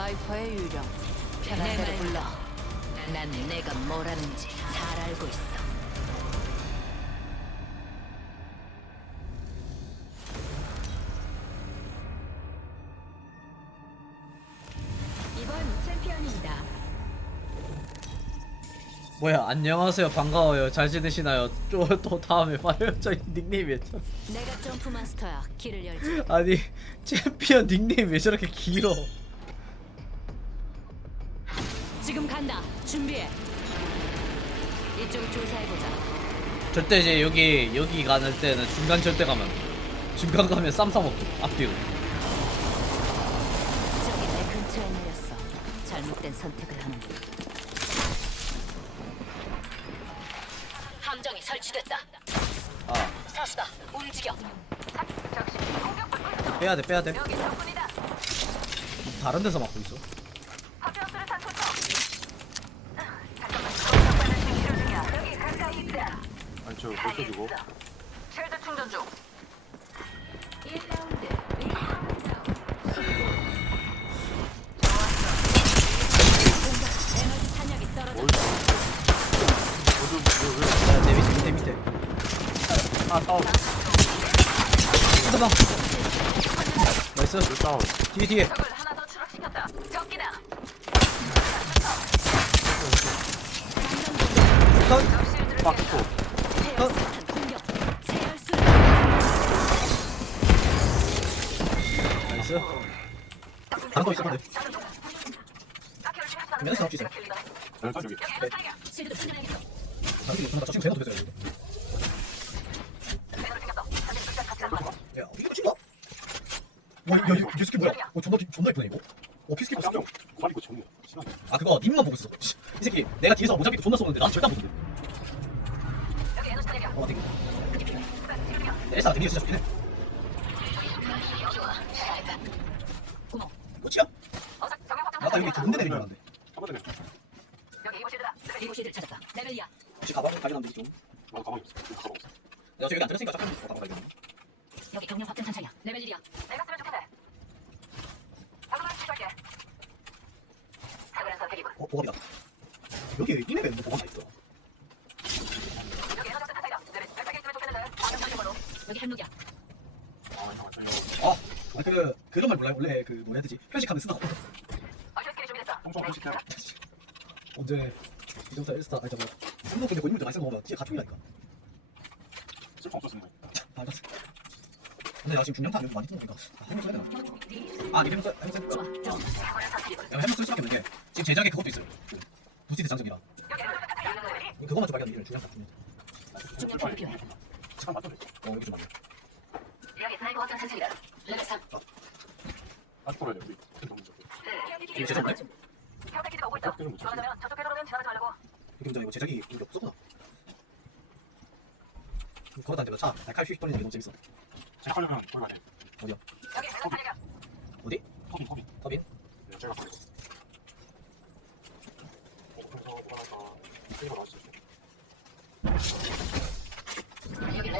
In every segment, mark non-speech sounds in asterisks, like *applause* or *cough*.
바이퍼의 유령. 편한 대로 불러. 난 내가 뭘 하는지 잘 알고 있어. 이번 챔피언입니다. 뭐야 안녕하세요 반가워요 잘 지내시나요? 또, 또 다음에 봐요 저 닉네임이었죠 내가 점프 마스터야. 길을 열지. 아니 챔피언 닉네임 왜 저렇게 길어 지금 간다. 준비해. 이쪽 조사해보자. 절대 이제 여기 여기 가는 때는 중간 절대 가면 안 돼. 중간 가면 쌈 싸 먹기 앞뒤로 저기 내 근처에 내렸어. 잘못된 선택을 하는 군 함정이 설치됐다. 아 사수다. 움직여. 빼야 돼 빼야돼 다른 데서 맞고 있어 안쪽 벗겨주고 에너지 탄약이 떨어져. 야, 내 밑에 밑에 밑에 아 다운 잠깐만 나이스 다운 뒤에 뒤에 컷 빠졌고 세열수탄 공격. 세열수. 나이스 다른 거 있어 근데 있어 왼쪽 여기 실드 충전해야겠어. 나중에 존나 저 친구 제너도 됐어요 야 이거 이거 이 스킬 뭐야? 어, 존나, 존나 이쁘네, 이거. 어, 피스킬 봤어? 아, 그거 님만 보고 있어. 씨, 이 새끼, 내가 뒤에서 모자비도 존나 쏘는데 난 절대 안 보거든. 해. 고마워. 꽃이야? 아까 여기 두 군데 내린 줄 알았는데. 첫 번째 이곳 실드 찾았다. 레벨리아. 혹시 가방 발견하면 좀. 나 가만히 있어 내가 저기 안 들었으니까 잠깐 가방 발견. 여기 경력 확장 탄창이야. 레벨 1이야. 내가 쓰면 좋겠네. 방금 시작해. 하늘에서 데리고 어, 보갑이다. 여기 이맵에 뭐다 있어. 여기 에너지 타이어. 내리 백팩에 있으면 좋겠는데. 방금 핵무기야. 아, 아, 그, 그런 말 몰라요? 원래 그, 뭐 해야 되지? 편식하면 쓰나? 통통 편식해 언제, 이제부터 엘스타, 아니, 저거. 한국 근데 고인물들 많이 쓰는 거 보면 진짜 가족이라니까. 쓸거 없었으면 알았어. 근데 나 지금 중량타 많이 뜨는 거니까 아, 해명 써야 되나? 아, 써, 해명 써. 좋아. 저 야, 해명 쓸 수밖에 없는 게 지금 제작에 그것도 있어요. 부스티드 장정이랑 그거만 좀 발견 이름 중량타 중량. 중량 필요해. 시간 맞춰 어, 여기 좀 많네. 여기 스나이퍼 확장 탄창이다. 레벨 3. 아직 돌아야 돼 우리 너무 좋고 지금 제작 혈액 기지가 오고 있다. 그러려면 저쪽 회로는 지나가지 말고. 이게 이거 제작이 이게 없었구나. 그거 다니면 차 날칼 휙 돌리는 게 너무 재밌어. 생각하려면 얼마네 어디야? 여기 에너지 탄약이야. 어디? 터빈 터빈 터빈? 네 제가 가고 있어 그래서 뭐랄까 이거 나올 수 있어 여기 램페이지야. 여기 에너지 확장 탄창이다. 레벨 3. 내가 쓰는 게 뭐?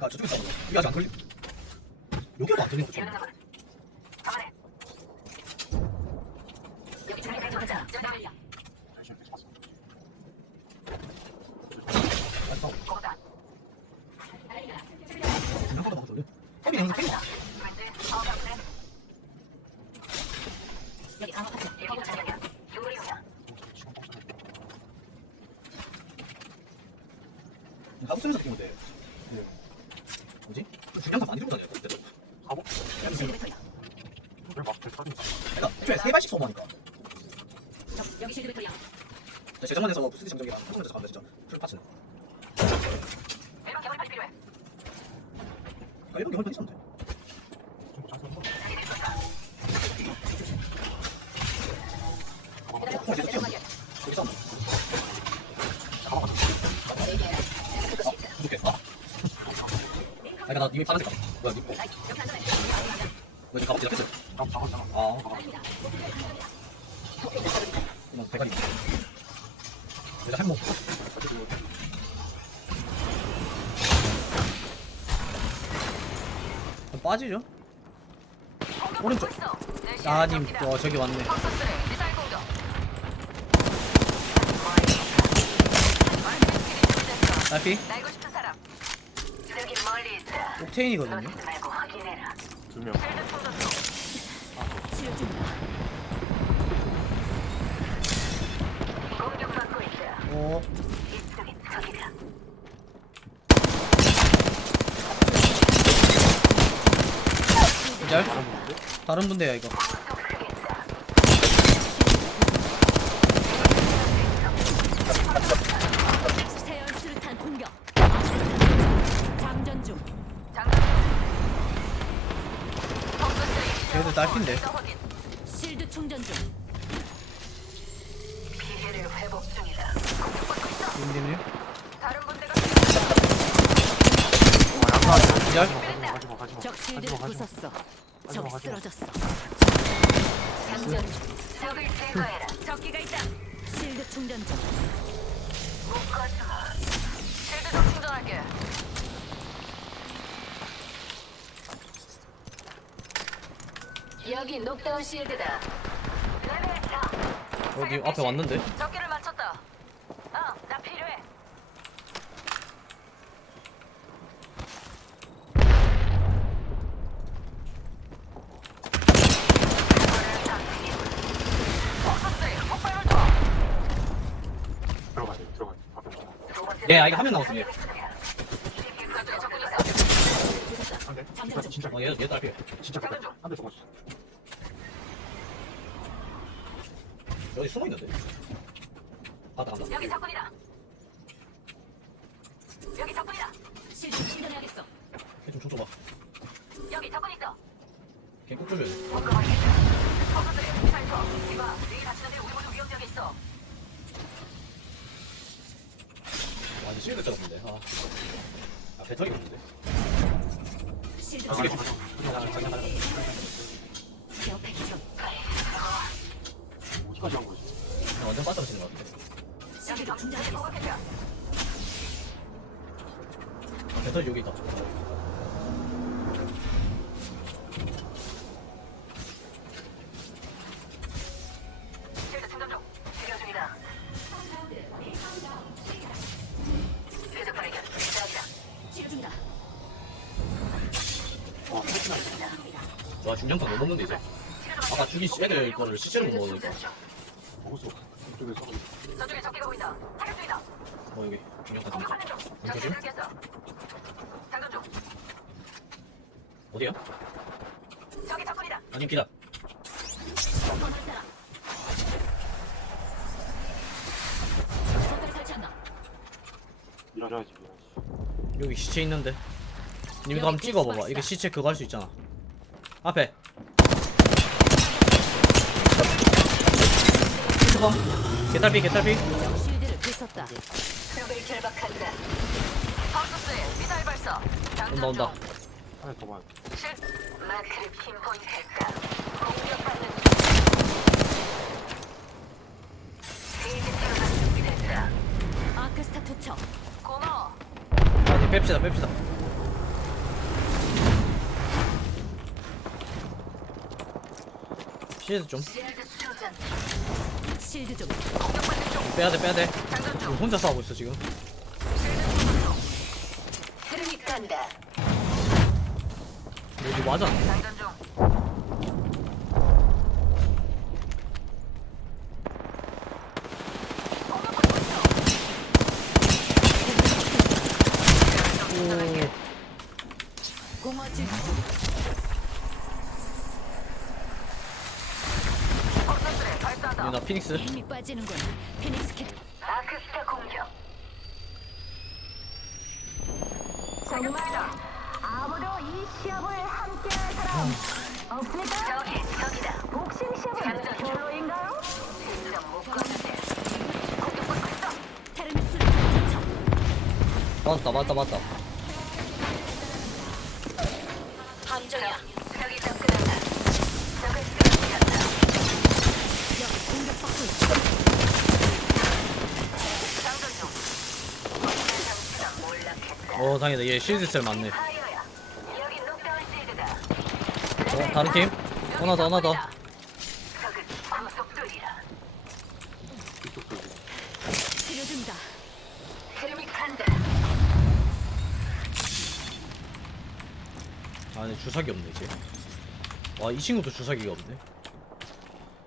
그니까 저쪽에 싸워. 여기 아직 안 걸리. 여기도 안 들리는 거죠? 이유는 가만해. 여기 중량 필요하자. 레벨이야. 열심히 계속 봤어 아직 싸워. 고맙다. 중량보다 더 걸려. 터빈 영상 탱거. 왠지 아홉 가운데 여기 강화 파츠. 여기 허브 탄약이야. 탄약. 유리용이야. 시간 뻥쳐야 돼 한국 생에서 느낀 건데. 그, 뭐지? 중량도 많이 들고 다녀요. 그때. 가보 실드 배터리야. 그래 막 터빈 내가 애초에 세 발씩 소모하니까. 저 여기 실드 배터리야. 진짜 제자만에서 부스티 장정이랑 한국에서 가면 진짜 풀 파츠는. 일반 개발이 빨리 필요해. 아, 이런 게 훨씬 있었는데. 좀 자세히 자기 데리고 있다. 어, 아니 나 이미 파란색 가방 뭐야 니 뭐야 니 가방 제작했어? 잡 잡아 잡아. 아 이거 대가리. 내가 할머 빠지죠? 오른쪽. 아님 어 저기 왔네. 딸피? 날고 싶은 사람. 저기 멀리 있다. 옥테인이거든요. 두 명. 어. 기절 다른 분대야 이거 세열 수류탄 공격. 장전 중. 장전. 펑크 확인. 실드 충전 중. 피해를 회복 중이다. 님님님 다른 분대가 기절 가지마 가지마. 적 실드를 부쉈어. 적이 가지마. 쓰러졌어. 장전 중. 적을 제거해라. 적기가 있다. 실드 충전 중. 묶어줘. 실드 좀 충전할게. 여기 녹다운 실드다. 레벨 4. 어디 앞에 왔는데 적기를 맞췄다. 아, 나 필요해. 돼 들어가야 돼. 앞에 좀. 예 아, 이거 화면 나왔어 얘 있어. 한 대. 진짜 진짜. 어, 얘, 얘 딸피 진짜 그래. 한대 더맞 어. 여기 숨어 있는데 갔다 간다 여기 적군이다. 여기 적군이다. 실드 충전해야겠어. 걔좀 쫓아봐 여기 적군 있어. 걔꼭 조져야 돼. 폭탄들이 미사일 줘. 이봐, 네 다치는데 우리 모두 위험 지역에 있어. 완전 실드 쩔었는데 아, 아 배터리가 없는데 실드 가지마 충전. 가지 완전 빠져치는 것. 공격했다. 아, 배터리 여기 있다. 있어. 와 중량감 못 먹는데 이제? 아까 죽이 애들 거를 시체로 못 먹으니까 먹었어. 이쪽에 서고. 저쪽에 적기가 보인다. 타격 중이다. 어 여기 중량감 좀 공격하는 중. 적기를 좀. 어디야? 저기 적군이다. 아님 기다. 여기 시체 있는데 님 이거 한번 찍어봐봐 이거 시체 그거 할 수 있잖아 앞에 잠깐 개탈피 개탈피 적 실드를 부쉈다. 적을 결박한다. 펑크스의 미사일 발사. 장전 온다 온다 중. 한대 더 봐야 돼. 실 마크를 핀포인트했다. 공격받는 중. 페이지 태우가 준비됐다. 아크스타 투척. 고마워. 아니 뺍시다 뺍시다 시에서 좀 실드. 실드. 공격받는 중. 빼야돼 빼야돼. 지금 혼자 싸우고 있어 지금 간다. 어디 맞아 장전 중. 공격받고 있어. 공허 질주 중. 펑크스의 발사다. 나 피닉스 힘이 빠지는군. 피닉스 킷. 아크스타 공격. 공격이다. 아무도 이 시합을 함께할 사람 없습니까? 저기 저기다. 복싱 시합은 별로인가요? 진정 못 걷는데. 공격받고 있어. 테르미스를 투척. 맞다 맞다 맞다 어 다행이다 얘 실드 셀 맞네. 여기 녹다운 실드다. 어 다른 팀? 하나 더 하나 더. 아니 주사기 없네 이제 와이 친구도 주사기가 없네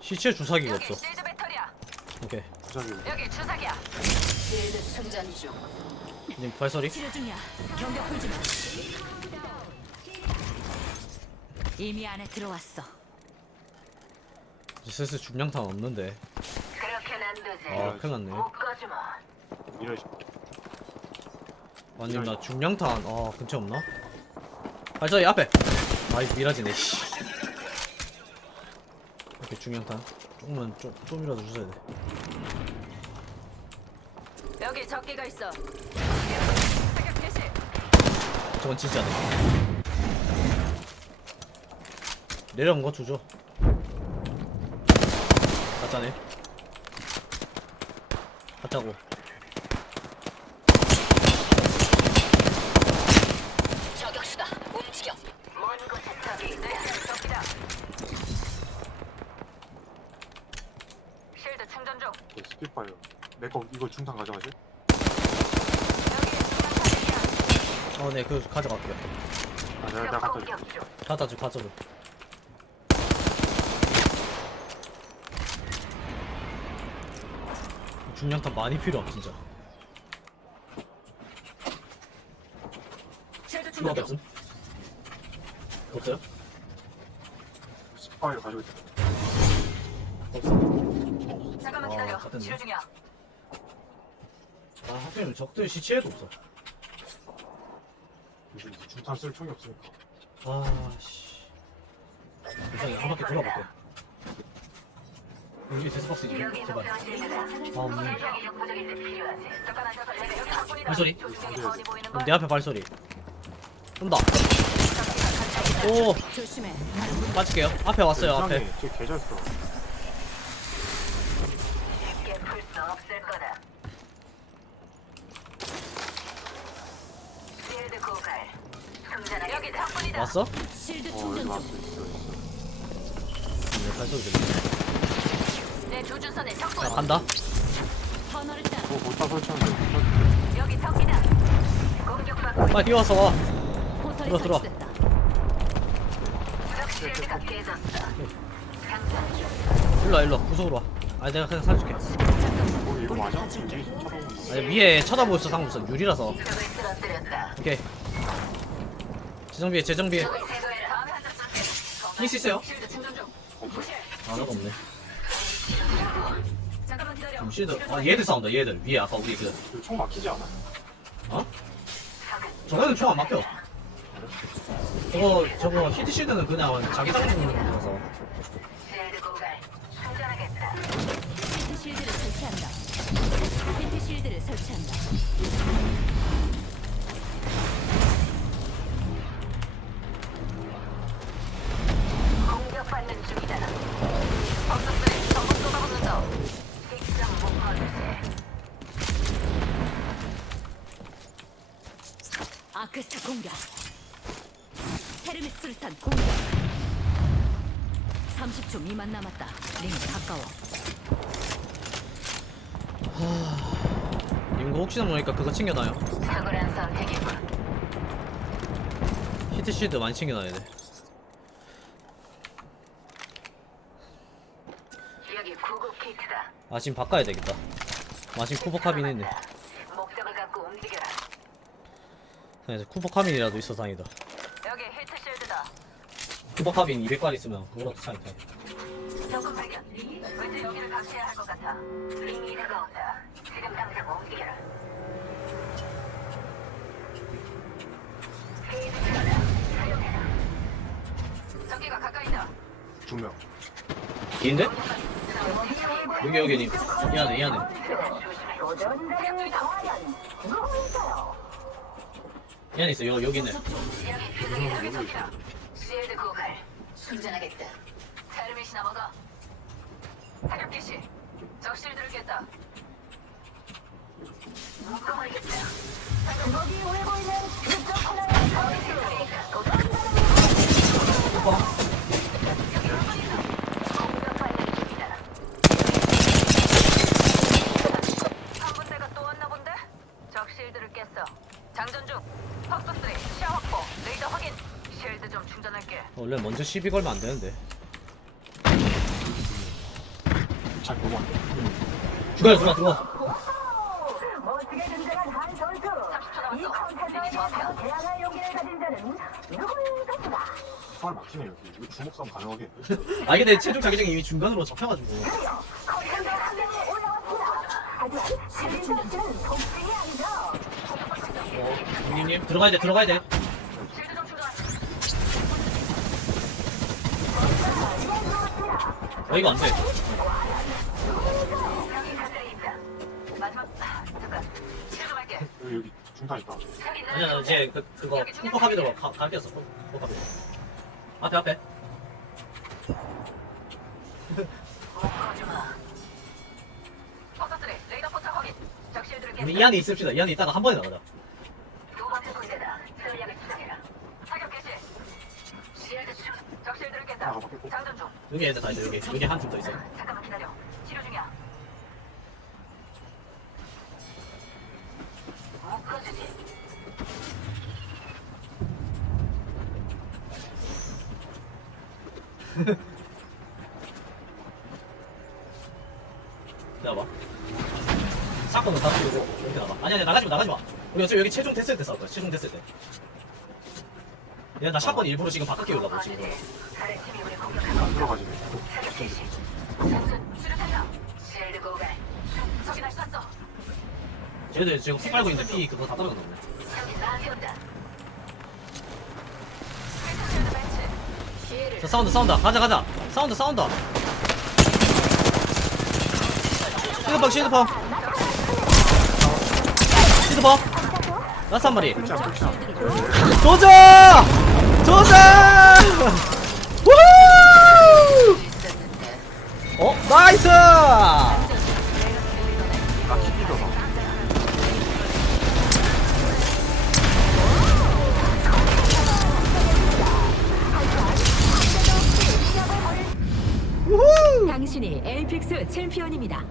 시체 주사기가 없어 실드. 오케이 여기 주사기야. 실드 충전 중. 님 발소리 치료 중이야. 경계 풀지 마. 이미 안에 들어왔어. 이제 슬슬 중량탄 없는데 그렇게 난 두지. 아 큰일 났네 못 꺼주마. 이런 아님 나 중량탄 아 근처 없나? 발소리 앞에 아이 미라지네 씨 이렇게 중량탄 조금만 좀, 좀이라도 주셔야 돼 여기 적기가 있어. 저건 진짜네 내려온 거 주죠 가짜네 가짜고 저격수다. 움직여. 먼 곳에 적이 있네. 적이다. 실드 충전 중. 스피파이어 내 거 이거 중탄 가져가지? 여기 중앙사격이야. 어 네 그 가져갈게요 아 내가 내가 갖다 줄게 공격 중. 갖다 줘 갖다 줘 중량탄 많이 필요함 진짜 충전 없음? 중. 없어요? 스피파이어 가지고 있어 없어 잠깐만 아, 기다려. 같은데. 치료 중이야. 아 하필이면 적들 시체에도 없어 요즘 중탄 쓸 총이 없으니까 아씨 세상에 한 바퀴 돌아볼게 여기 데스박스 여기 제발. 아 없네 분이다. 발소리. 그럼 걸. 내 앞에 발소리 온다. 오 조심해. 맞을게요 앞에 왔어요 앞에 쟤 개잘 써 쉽게 풀 수 없을 거다. 실드 고갈. 충전하게 여기 적군이다. 왔어? 어 충전 여기 왔어 중. 있어 있어 네 발소리 들리네 내 조준선에 자 적군. 간다 터널을 따라. 그거 못다 설치하는데 여기 적기다. 공격받고 빨리 뛰어와서 와 포털이. 설치됐다. 적 실드가 깨졌어. 장전 중. 일로 와 일로 와 구석으로 와 아니 내가 그냥 살줄게 어 이거 맞아? 여기 쳐다보는 거 아니 위에 쳐다보고 있어 상관없어 유리라서 적을 쓰러뜨렸다. 오케이 재정비해 재정비해. 힐수 있어요? 아 나도 없네. 좀 실드 아 얘들 싸운다 얘들 위에 아까 우리 그 이거 총 막히지 않아? 어? 저거는 총 안 막혀 저거 저거 히트 실드는 그냥 자기 장비는 거라서. 히트 실드를 설치한다. 히트 실드를 설치한다. 이거 혹시나 모르니까 그거 챙겨놔요 탁월한 선택이군. 히트 실드 많이 챙겨놔야 돼 여기 구급 키트다. 아 지금 바꿔야 되겠다 카빈 있네 목적을 갖고 움직여라. 그냥 이제 쿠퍼 카빈이라도 있어 다행이다 여기 히트 실드다. 쿠퍼 카빈 200발 있으면 그거라도 차니까 적군 발견. 왠지 여기를 각시해야 할 것 같아. 링이 다가 두명 긴데? 여기 여기 님 이 안에 이 안에? 이 있어 요 여기 있네 여기 적이다. 실드 고갈. 충전하겠다. 테르미시나 먹어. 사격 개시. 적 실드를 깼다. 묶어버리겠다. 거기 오래 보이는 그쪽 코너에 거기니까 또 한 군데가 또 왔나 본데? 적 실드를 깼어. 장전 중. 퍽소스리 시야 확보. 레이더 확인. 실드 좀 충전할게. 원래 먼저 시비 걸면 안 되는데 잘 너무 안 돼. 죽어요 죽어 죽어 멋지게 등장한 한 선수. 이 콘텐츠에서 대항할 용기를 가진 자는 것이다. 살 막히네 여기. 이거 주먹 싸움 가능하게. *laughs* 아 근데 최종 자기장이 이미 중간으로 콘텐츠 한 명이. 하지만 씨는 독생이 아니죠. 형님 들어가야 돼 들어가야 돼 실드 좀 충전. 안돼 여기. 아, 좀 할게. 여기, 중간 있다. 아니야 나 이제 그, 그거 콩커카비로 갈게였어 콩커카비 앞에 앞에 깼다. *laughs* 우리 이 안에 있읍시다 이 안에 있다가 한 번에 나가자 두 번째 군대다. 전략을 추정해라. 사격 개시. 실드 충. 적 실드를 깼다. 아, 맞겠고. 장전 중. 여기 애들 다 있어 여기 여기 한 팀 더 있어 잠깐만 기다려. 치료 중이야. 묶어주지. 나봐 *laughs* 사건은 다 쓰고 이렇게 나가 아니 아니 나가지 마 나가지 마 우리 어차피 여기 최종 됐을 때 싸울 거야 최종 됐을 때 얘나 샷건 일부러 지금 바깥에 올라고 지금 안 쐈어. 쟤들 지금 피 빨고 있는데 피 그거 다. 기회를 저 사운드 사운드 가자 가자 사운드 사운드 실드펑 실드펑 실드펑 나스 한 마리. 도전 도전 우후 어 나이스. 우후 당신이 엘픽스 챔피언입니다.